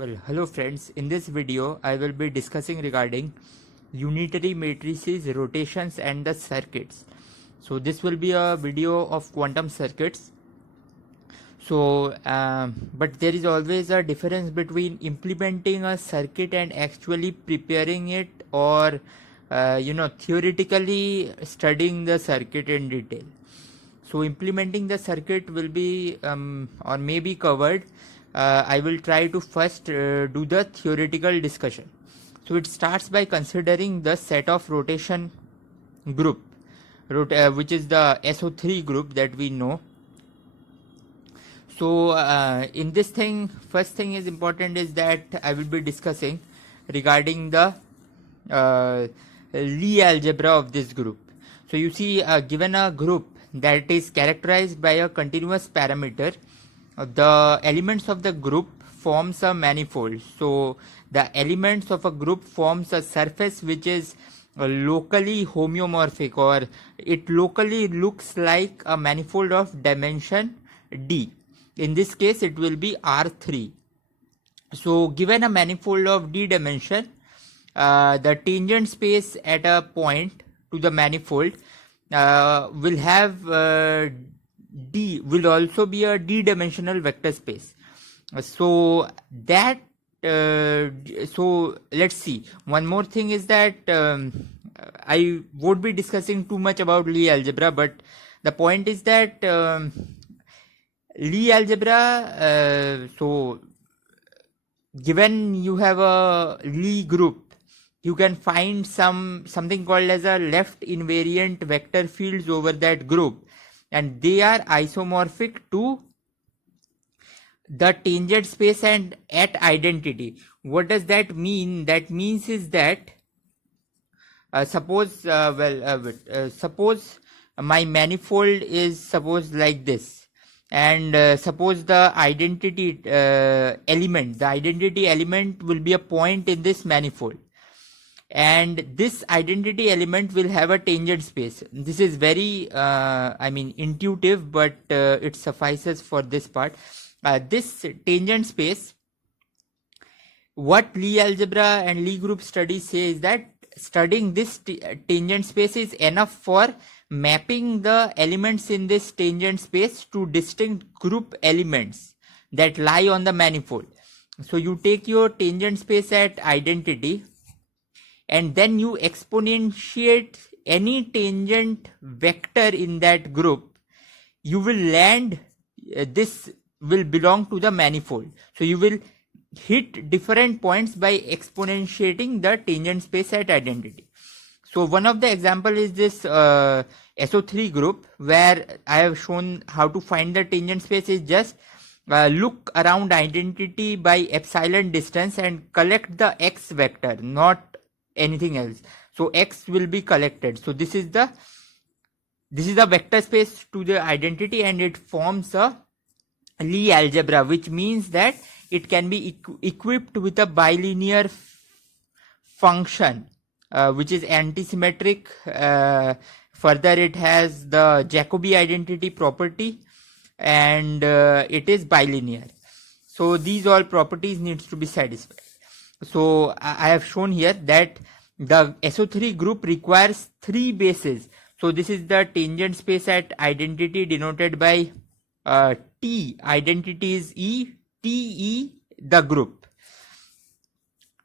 Well, hello friends. In this video, I will be discussing regarding unitary matrices, rotations and the circuits. So this will be a video of quantum circuits. But there is always a difference between implementing a circuit and actually preparing it, or theoretically studying the circuit in detail. So implementing the circuit will be or may be covered. I will try to first do the theoretical discussion. So it starts by considering the set of rotation group, which is the SO3 group that we know. So in this thing, first thing is important is that I will be discussing regarding the Lie algebra of this group. So you see, given a group that is characterized by a continuous parameter, the elements of the group forms a manifold. So the elements of a group forms a surface which is locally homeomorphic, or it locally looks like a manifold of dimension D. In this case it will be R3. So given a manifold of D dimension, the tangent space at a point to the manifold will have D will also be a D-dimensional vector space. So that so let's see. One more thing is that I won't be discussing too much about Lie algebra, but the point is that Lie algebra. So given you have a Lie group, you can find something called as a left invariant vector fields over that group, and they are isomorphic to the tangent space and at identity. What does that mean? That means is that suppose my manifold is suppose like this, and suppose the identity element will be a point in this manifold, and this identity element will have a tangent space. This is very intuitive, but it suffices for this part. This tangent space, what Lie algebra and Lie group studies say is that studying this tangent space is enough for mapping the elements in this tangent space to distinct group elements that lie on the manifold. So you take your tangent space at identity, and then you exponentiate any tangent vector in that group, you will land, this will belong to the manifold. So you will hit different points by exponentiating the tangent space at identity. So one of the example is this SO3 group, where I have shown how to find the tangent space is just look around identity by epsilon distance and collect the x vector, not anything else. So x will be collected. So this is the vector space to the identity, and it forms a Lie algebra, which means that it can be equipped with a bilinear function which is antisymmetric. Further, it has the Jacobi identity property, and it is bilinear. So these all properties needs to be satisfied. So I have shown here that the SO3 group requires 3 bases. So this is the tangent space at identity denoted by T. Identity is E, TE the group.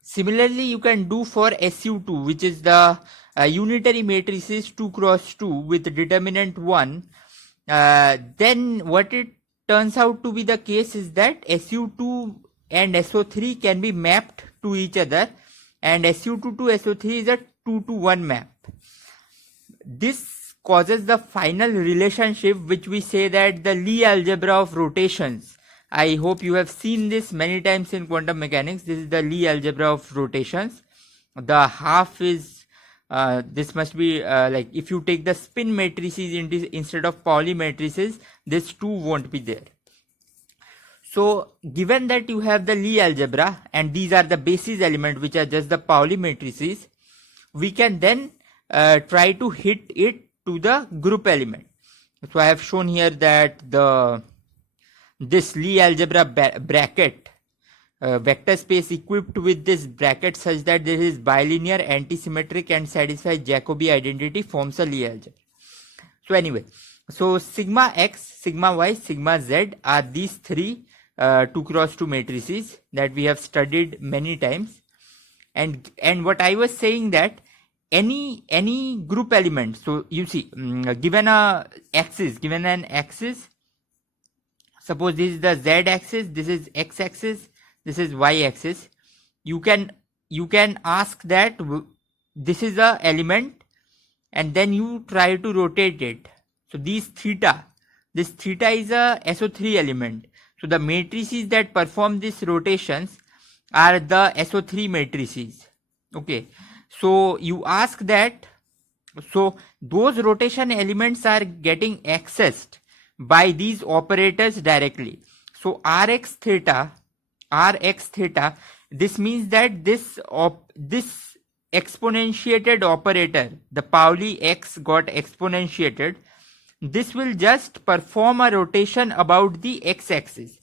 Similarly, you can do for SU2, which is the unitary matrices 2 cross 2 with determinant 1. Then what it turns out to be the case is that SU2 and SO3 can be mapped to each other, and SU2 to SO3 is a 2-to-1 map. This causes the final relationship which we say that the Lie algebra of rotations. I hope you have seen this many times in quantum mechanics. This is the Lie algebra of rotations. The half is this must be like if you take the spin matrices instead of Pauli matrices, this 2 won't be there. So given that you have the Lie algebra and these are the basis element which are just the Pauli matrices, we can then try to hit it to the group element. So I have shown here that this Lie algebra bracket vector space equipped with this bracket such that this is bilinear, antisymmetric, and satisfies Jacobi identity forms a Lie algebra. So anyway, so sigma x, sigma y, sigma z are these three 2 cross 2 matrices that we have studied many times. And what I was saying that any group element, so you see, given an axis, suppose this is the z axis, this is x axis, this is y axis, you can ask that this is a element and then you try to rotate it. So this theta is a SO3 element. So the matrices that perform these rotations are the SO3 matrices. Okay, so you ask that, so those rotation elements are getting accessed by these operators directly. So Rx theta, this means that this exponentiated operator, the Pauli x got exponentiated, this will just perform a rotation about the x-axis.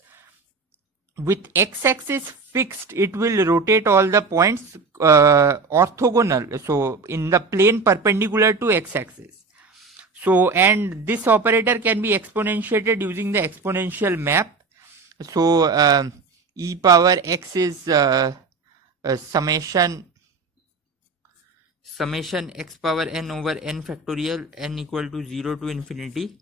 With x-axis fixed, it will rotate all the points orthogonal, so in the plane perpendicular to x-axis. So, and this operator can be exponentiated using the exponential map. So e power x is summation x power n over n factorial, n equal to 0 to infinity.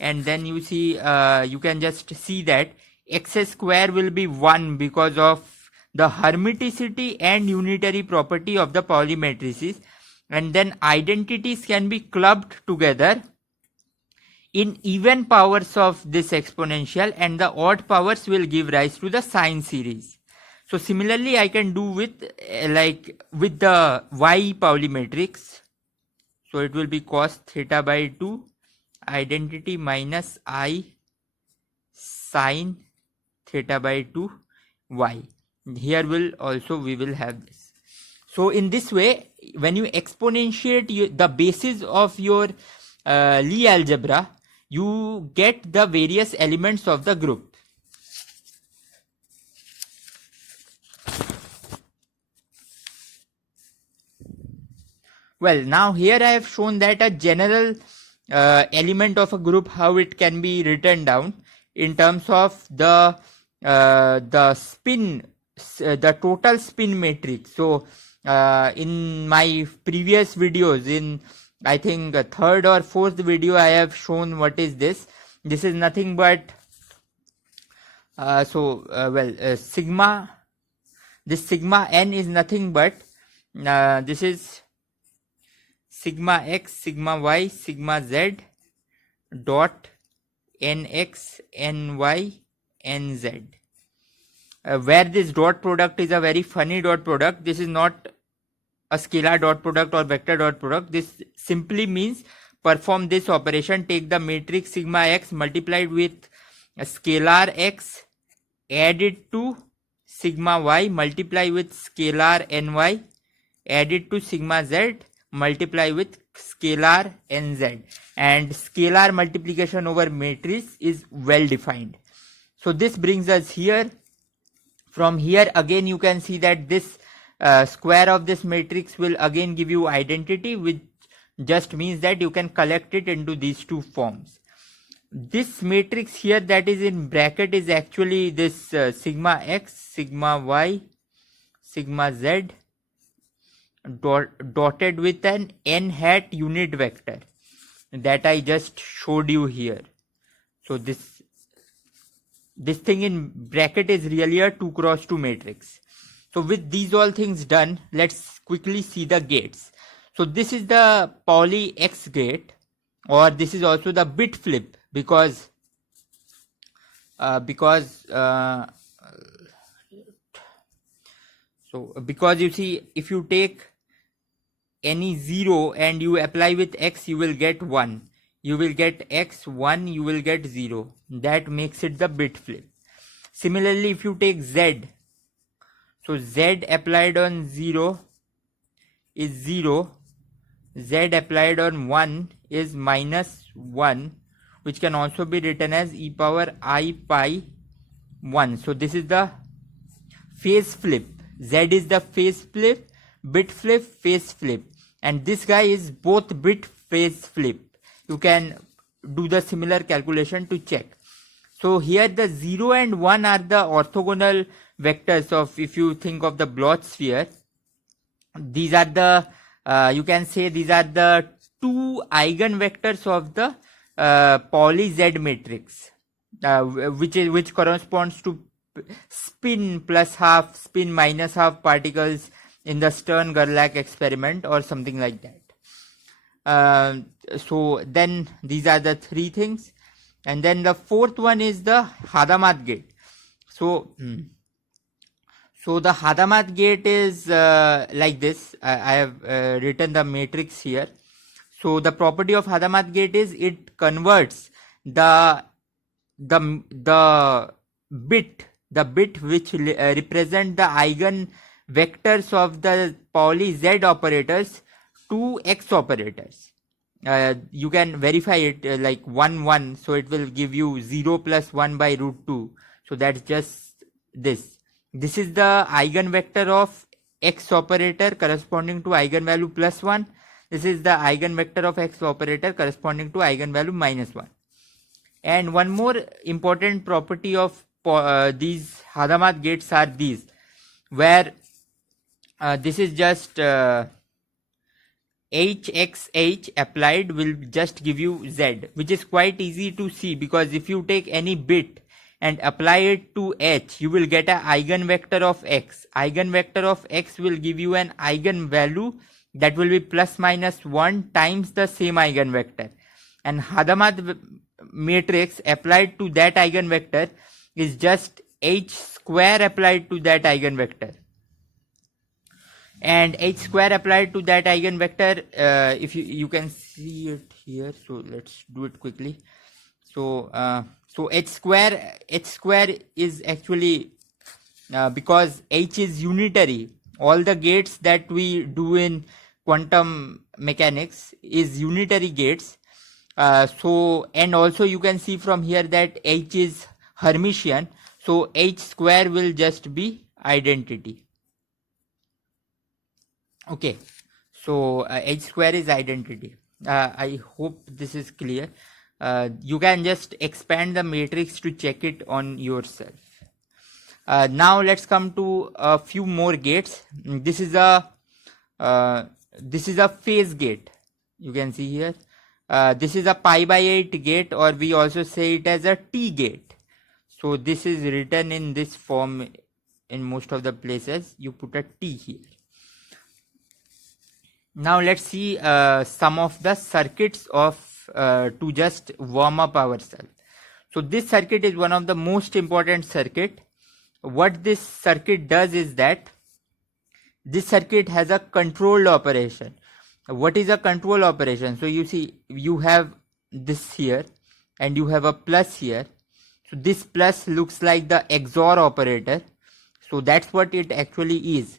And then you see, you can just see that x square will be 1 because of the hermiticity and unitary property of the Pauli matrices. And then identities can be clubbed together in even powers of this exponential, and the odd powers will give rise to the sine series. So similarly, I can do with with the y Pauli matrix. So it will be cos theta by 2 identity minus I sine theta by 2 y. Here we will have this. So in this way, when you exponentiate the basis of your Lie algebra, you get the various elements of the group. Well, now here I have shown that a general element of a group, how it can be written down in terms of the spin, the total spin matrix. So in my previous videos, in I think third or fourth video, I have shown what is this. This is nothing but sigma. This sigma n is nothing but this is sigma x, sigma y, sigma z dot nx, ny, nz. Where this dot product is a very funny dot product. This is not a scalar dot product or vector dot product. This simply means perform this operation, take the matrix sigma x multiplied with a scalar x, add it to sigma y, multiply with scalar ny, add it to sigma z, multiply with scalar nz, and scalar multiplication over matrix is well defined. So this brings us here. From here again you can see that this square of this matrix will again give you identity, which just means that you can collect it into these two forms. This matrix here that is in bracket is actually this sigma x, sigma y, sigma z dotted with an n hat unit vector that I just showed you here. So this thing in bracket is really a 2 cross 2 matrix. So with these all things done, let's quickly see the gates. So this is the Pauli X gate, or this is also the bit flip, because you see, if you take any 0 and you apply with x, you will get 1. You will get x 1, you will get 0. That makes it the bit flip. Similarly, if you take z, so z applied on 0 is 0, z applied on 1 is minus 1, which can also be written as e power I pi 1. So this is the phase flip. Z is the phase flip, bit flip, phase flip, and this guy is both bit phase flip. You can do the similar calculation to check. So here the 0 and 1 are the orthogonal vectors of, if you think of the Bloch sphere, these are the you can say these are the two eigenvectors of the Pauli Z matrix, which corresponds to spin plus half, spin minus half particles in the Stern-Gerlach experiment or something like that. So then these are the three things, and then the fourth one is the Hadamard gate. So the Hadamard gate is like this. I have written the matrix here. So the property of Hadamard gate is it converts the bit which represent the eigen vectors of the Pauli Z operators to X operators. You can verify it like 1 1, so it will give you 0 plus 1 by root 2. So that's just this. This is the eigenvector of X operator corresponding to eigenvalue plus 1. This is the eigenvector of X operator corresponding to eigenvalue minus 1. And one more important property of these Hadamard gates are these, where this is just HXH applied will just give you Z, which is quite easy to see, because if you take any bit and apply it to H, you will get an eigenvector of X. Eigenvector of X will give you an eigenvalue that will be plus minus 1 times the same eigenvector. And Hadamard matrix applied to that eigenvector is just H square applied to that eigenvector. And H square applied to that eigenvector, if you can see it here, so let's do it quickly. So H square is actually because H is unitary. All the gates that we do in quantum mechanics is unitary gates. And also you can see from here that H is Hermitian. So H square will just be identity. Okay, so H square is identity. I hope this is clear. You can just expand the matrix to check it on yourself. Now let's come to a few more gates. This is a phase gate. You can see here. This is a pi by 8 gate, or we also say it as a T gate. So this is written in this form in most of the places. You put a T here. Now let's see some of the circuits of to just warm up ourselves. So this circuit is one of the most important circuit. What this circuit does is that this circuit has a controlled operation. What is a control operation? So you see, you have this here and you have a plus here. So this plus looks like the XOR operator. So that's what it actually is.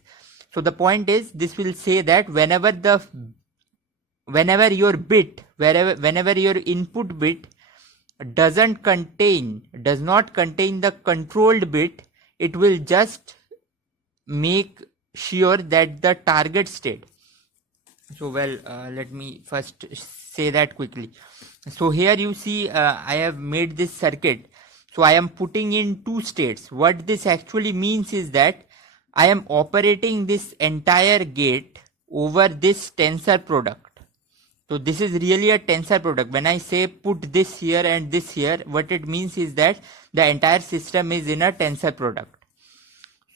So the point is, this will say that whenever your input bit does not contain the controlled bit, it will just make sure that the target state. So let me first say that quickly. So here you see I have made this circuit. So I am putting in two states. What this actually means is that I am operating this entire gate over this tensor product. So this is really a tensor product. When I say put this here and this here, what it means is that the entire system is in a tensor product.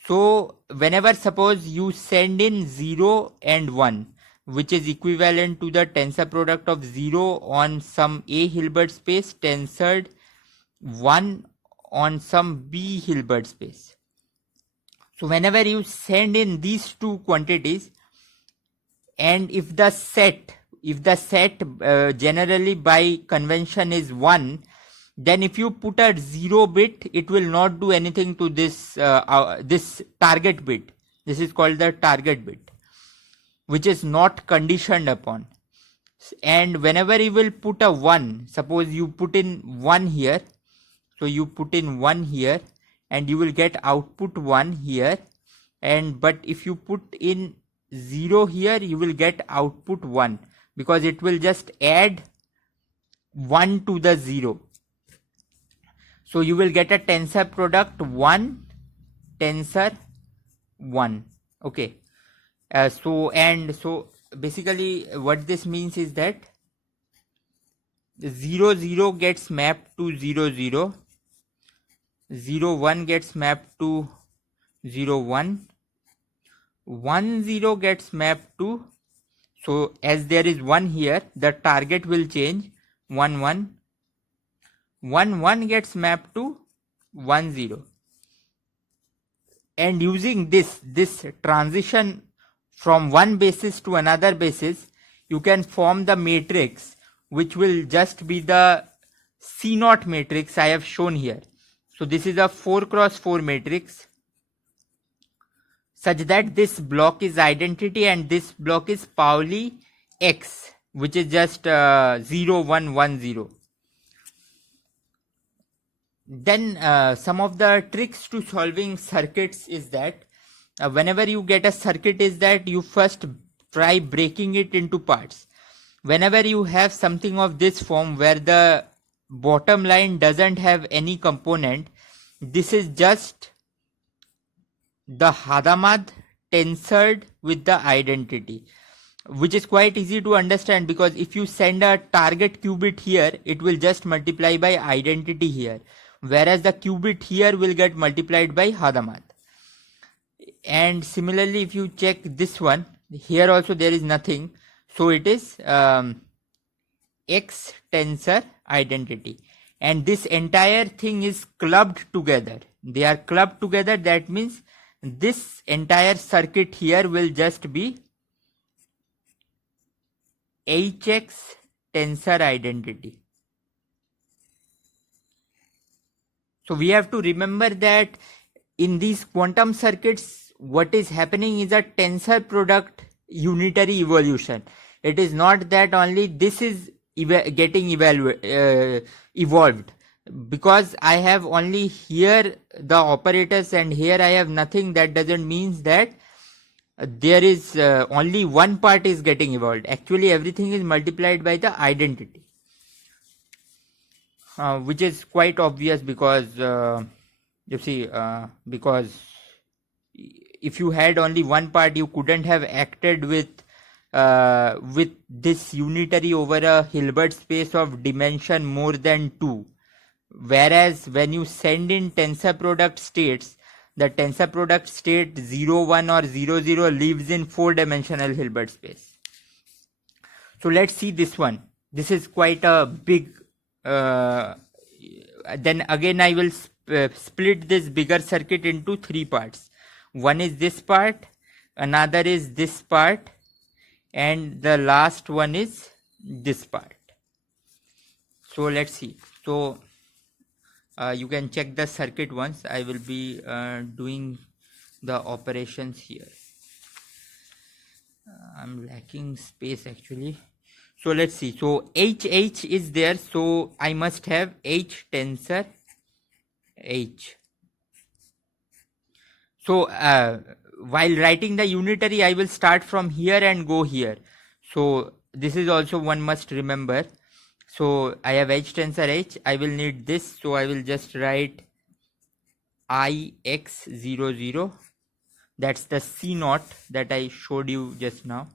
So whenever suppose you send in 0 and 1, which is equivalent to the tensor product of 0 on some A Hilbert space tensored 1 on some B Hilbert space. So whenever you send in these two quantities, and if the set generally by convention is 1, then if you put a 0 bit, it will not do anything to this this target bit. This is called the target bit, which is not conditioned upon. And whenever you will put a 1, suppose you put in 1 here, so you put in 1 here and you will get output 1 here, and but if you put in 0 here, you will get output 1, because it will just add 1 to the 0. So you will get a tensor product 1 tensor 1. Okay. So basically what this means is that 0 0 gets mapped to 0 0, 0 1 gets mapped to 0 1, 1 0 gets mapped to, so as there is 1 here, the target will change, 1 1, 1 1 gets mapped to 1 0. And using this transition from one basis to another basis, you can form the matrix which will just be the C0 matrix I have shown here. So this is a 4 cross 4 matrix, such that this block is identity and this block is Pauli X, which is just 0 1 1 0. Then some of the tricks to solving circuits is that whenever you get a circuit is that you first try breaking it into parts. Whenever you have something of this form where the bottom line doesn't have any component, this is just the Hadamard tensored with the identity, which is quite easy to understand, because if you send a target qubit here, it will just multiply by identity here, whereas the qubit here will get multiplied by Hadamard. And similarly, if you check this one, here also there is nothing, so it is X tensor identity, and this entire thing is clubbed together. They are clubbed together, that means this entire circuit here will just be HX tensor identity. So we have to remember that in these quantum circuits, what is happening is a tensor product unitary evolution. It is not that only this is getting evolved, because I have only here the operators and here I have nothing. That doesn't mean that there is only one part is getting evolved. Actually everything is multiplied by the identity, which is quite obvious, because you see, because if you had only one part, you couldn't have acted with this unitary over a Hilbert space of dimension more than 2. Whereas when you send in tensor product states, the tensor product state 0 1 or 0 0 lives in 4-dimensional Hilbert space. So let's see this one. This is quite a big, then again I will split this bigger circuit into 3 parts. One is this part, another is this part, and the last one is this part. So let's see. So you can check the circuit once. I will be doing the operations here. I'm lacking space actually. So let's see. So HH is there, so I must have H tensor H. So while writing the unitary, I will start from here and go here. So this is also one must remember. So I have H tensor H. I will need this. So I will just write IX00. That's the C0 that I showed you just now.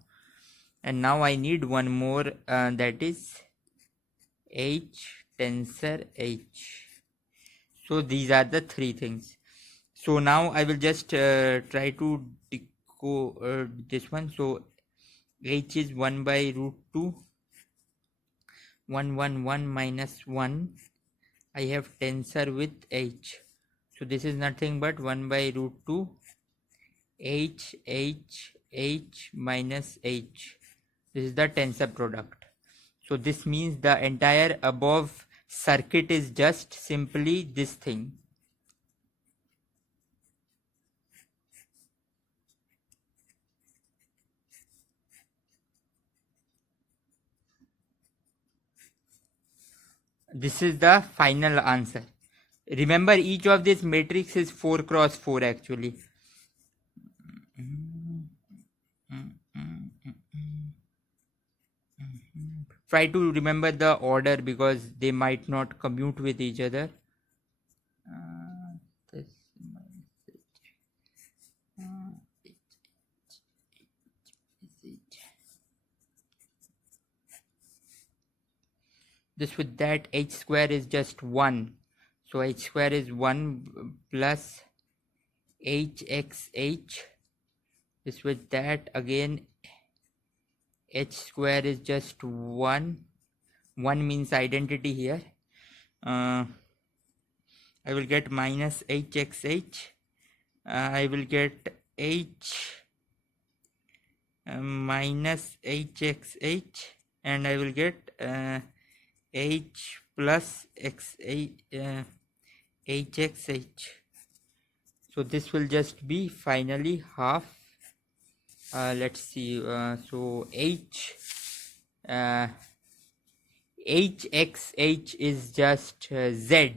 And now I need one more, that is H tensor H. So these are the 3 things. So now I will just try to decode this one. So H is 1 by root 2, 1 1 1 minus 1. I have tensor with H. So this is nothing but 1 by root 2 H H H minus H. This is the tensor product. So this means the entire above circuit is just simply this thing. This is the final answer. Remember, each of these matrix is 4 cross 4 actually. Try to remember the order because they might not commute with each other. This this with that, h square is just 1. So h square is 1 plus hxh. This with that again, h square is just 1. 1 means identity here. I will get minus hxh. I will get h minus hxh, and I will get h plus hxh. So this will just be finally half. Let's see. So hxh is just z.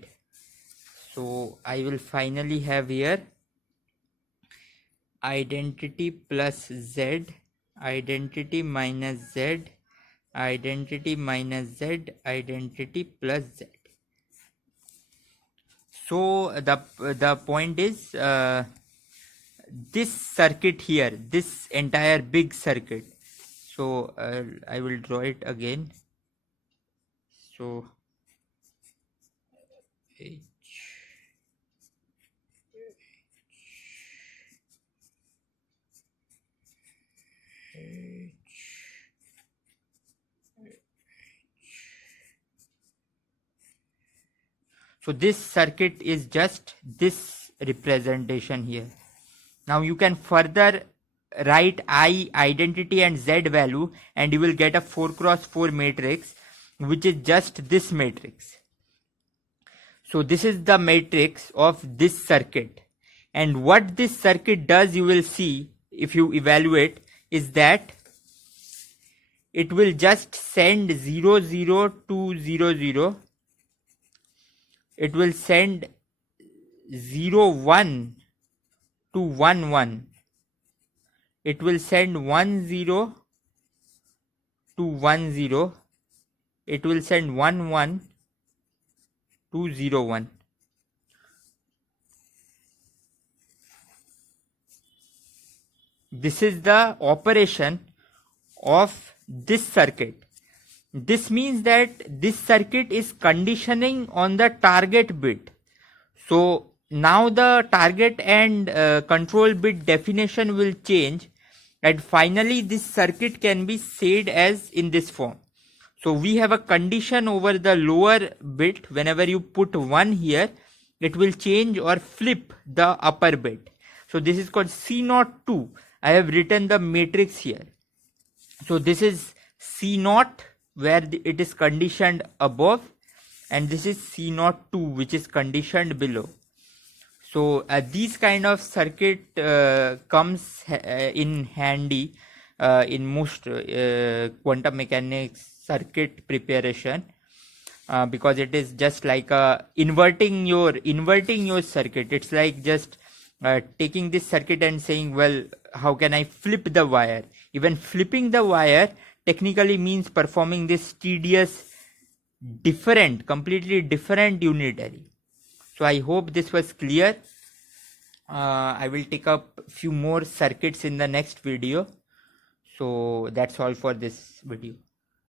So I will finally have here identity plus z, identity minus z, identity minus z, identity plus z. So the point is this circuit here, this entire big circuit. So I will draw it again. So so this circuit is just this representation here. Now you can further write I, identity and Z value, and you will get a 4x4 matrix, which is just this matrix. So this is the matrix of this circuit, and what this circuit does, you will see if you evaluate, is that it will just send 0 0 to 0 0. It will send 0 1 to 1 1. It will send 1 0 to 1 0. It will send 1 1 to 0 1. This is the operation of this circuit. This means that this circuit is conditioning on the target bit. So now the target and control bit definition will change, and finally this circuit can be said as in this form. So we have a condition over the lower bit. Whenever you put 1 here, it will change or flip the upper bit. So this is called C02. I have written the matrix here. So this is C0, where it is conditioned above, and this is C02, which is conditioned below. So these kind of circuit comes in handy in most quantum mechanics circuit preparation, because it is just like inverting your circuit. It's like just taking this circuit and saying, well, how can I flip the wire? Even flipping the wire technically means performing this tedious, completely different unitary. So I hope this was clear. I will take up few more circuits in the next video. So that's all for this video.